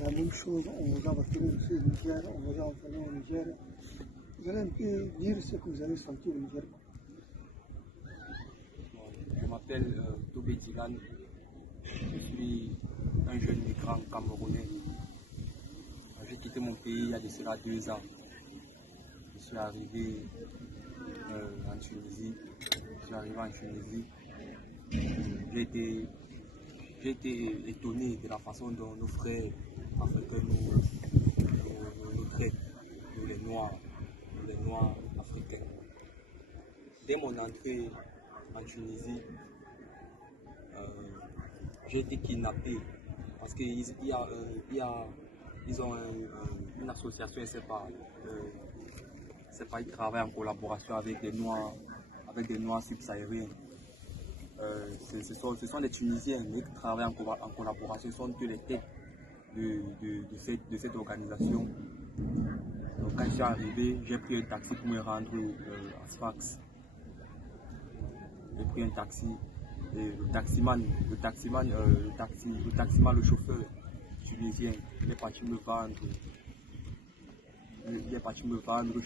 la même chose, on vous a retrouvé aussi au Niger, on vous a entraîné au Niger. Vous allez un peu dire ce que vous avez senti au Niger. Je m'appelle Tobé Digan, je suis un jeune migrant camerounais. J'ai quitté mon pays il y a de cela 2 ans. Je suis arrivé en Tunisie. J'ai été étonné de la façon dont nos frères africains nous traitent, nous les Noirs africains. Dès mon entrée en Tunisie, j'ai été kidnappé parce qu'ils ont une association, ils travaillent en collaboration avec des Noirs subsahariens. Ce sont des Tunisiens mais qui travaillent en collaboration, ce sont que les têtes de cette organisation. Donc quand je suis arrivé, j'ai pris un taxi pour me rendre à Sfax. J'ai pris un taxi et le chauffeur tunisien, il est parti me vendre.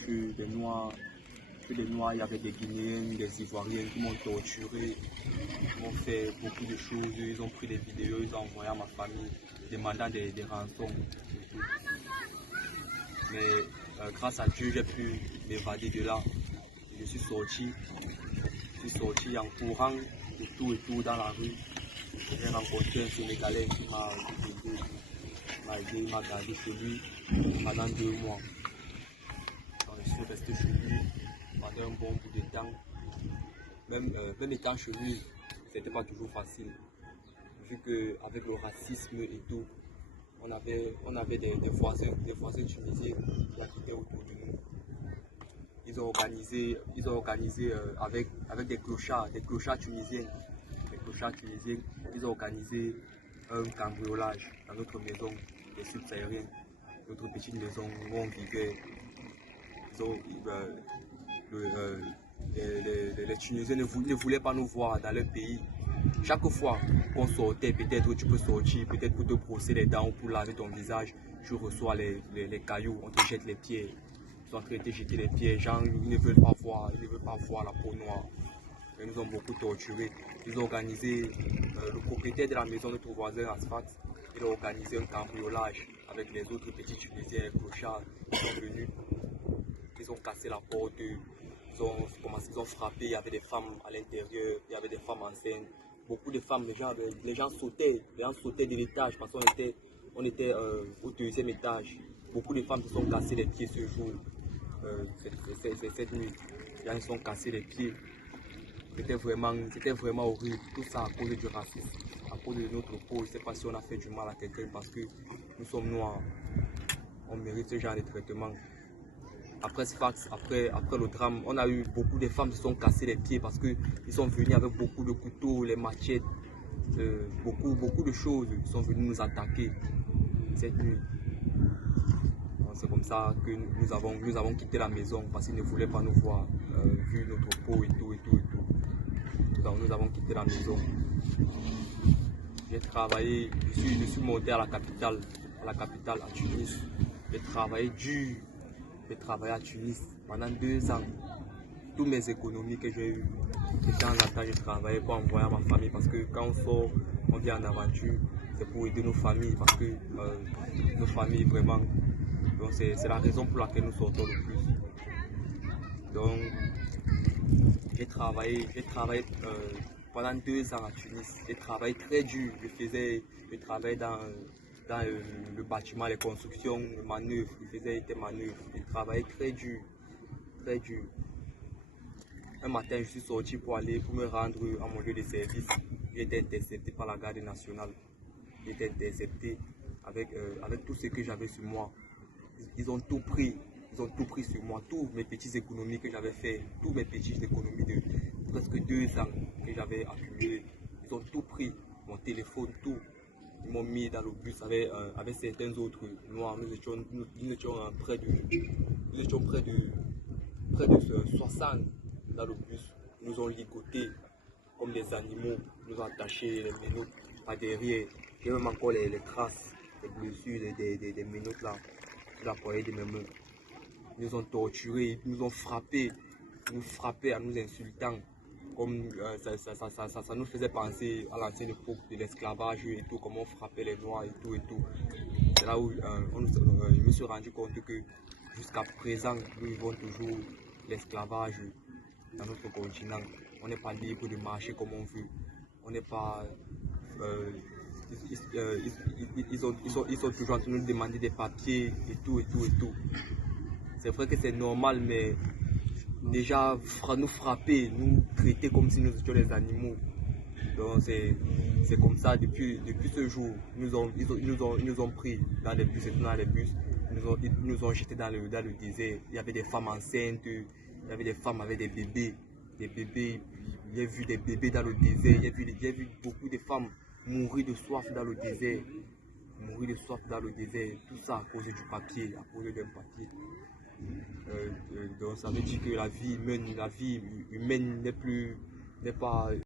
Chez des Noirs. Il y avait des Guinéens, des Ivoiriens qui m'ont torturé, qui m'ont fait beaucoup de choses. Ils ont pris des vidéos, ils ont envoyé à ma famille, demandant des rançons. Mais grâce à Dieu, j'ai pu m'évader de là. Je suis sorti en courant de tout et tout dans la rue. J'ai rencontré un Sénégalais qui m'a aidé, il m'a gardé chez lui pendant 2 mois. Donc, je suis resté chez lui pendant un bon bout de temps. Même étant chez lui, c'était pas toujours facile. Vu qu'avec le racisme et tout, on avait des voisins tunisiens qui habitaient autour de nous. Ils ont organisé avec des clochards tunisiens. Ils ont organisé un cambriolage dans notre maison des subsahariens, notre petite maison où on vivait. Les Tunisiens ne voulaient pas nous voir dans leur pays. Chaque fois qu'on sortait, peut-être tu peux sortir, peut-être pour te brosser les dents ou pour laver ton visage, tu reçois les cailloux, on te jette les pieds. Ils sont en train de te jeter les pieds, gens ils ne veulent pas voir la peau noire. Ils nous ont beaucoup torturés. Ils ont organisé, le propriétaire de la maison de notre voisin Asfax, il a organisé un cambriolage avec les autres petits Tunisiens, les clochards. Ils sont venus, ils ont cassé la porte, ils ont frappé, il y avait des femmes à l'intérieur, il y avait des femmes enceintes. Beaucoup de femmes, les gens sautaient de l'étage parce qu'on était au 2e étage. Beaucoup de femmes se sont cassées les pieds ce jour, cette nuit. Les gens se sont cassés les pieds. C'était vraiment horrible. Tout ça à cause du racisme, à cause de notre peau. Je ne sais pas si on a fait du mal à quelqu'un parce que nous sommes noirs. On mérite ce genre de traitement. Après Sfax, après le drame, on a eu beaucoup de femmes qui se sont cassées les pieds parce qu'ils sont venus avec beaucoup de couteaux, les machettes, beaucoup de choses. Ils sont venus nous attaquer cette nuit. C'est comme ça que nous avons quitté la maison parce qu'ils ne voulaient pas nous voir, vu notre peau et tout. Donc nous avons quitté la maison. J'ai travaillé, je suis monté à la capitale à Tunis. J'ai travaillé dur. J'ai travaillé à Tunis pendant 2 ans. Toutes mes économies que j'ai eues, de temps en temps, je travaillais pour envoyer à ma famille parce que quand on sort, on vient en aventure, c'est pour aider nos familles parce que nos familles vraiment, donc c'est la raison pour laquelle nous sortons le plus. Donc j'ai travaillé pendant 2 ans à Tunis. J'ai travaillé très dur. Je travaillais dans le bâtiment, les constructions, les manœuvres. Je faisais des manœuvres. Je travaillais très dur. Un matin, je suis sorti pour me rendre à mon lieu de service. J'ai été intercepté par la garde nationale. J'ai été intercepté avec tout ce que j'avais sur moi. Ils ont tout pris. Ils ont tout pris sur moi, tous mes petites économies que j'avais fait, tous mes petites économies de presque 2 ans que j'avais accumulées. Ils ont tout pris, mon téléphone, tout. Ils m'ont mis dans le bus avec certains autres noirs. Nous étions près de 60 dans le bus. Ils nous ont ligotés comme des animaux, ils nous ont attachés les menottes par derrière. J'ai même encore les traces blessures, des menottes là, sur la poignée de mes mains. Ils nous ont torturés, ils nous ont frappés, nous frappaient en nous insultant. Comme ça nous faisait penser à l'ancienne époque de l'esclavage et tout, comment on frappait les noirs et tout et tout. C'est là où je me suis rendu compte que jusqu'à présent, nous vivons toujours l'esclavage dans notre continent. On n'est pas libre de marcher comme on veut. On n'est pas... ils sont toujours en train de nous demander des papiers et tout et tout et tout. C'est vrai que c'est normal, mais déjà nous frapper, nous traiter comme si nous étions des animaux. Donc c'est comme ça, depuis ce jour, ils nous ont pris dans les bus et dans les bus, ils nous ont jetés dans le désert. Il y avait des femmes enceintes, il y avait des femmes avec des bébés, j'ai vu des bébés dans le désert, j'ai vu beaucoup de femmes mourir de soif dans le désert, tout ça à cause du papier, à cause d'un papier. Donc ça veut dire que la vie humaine n'est pas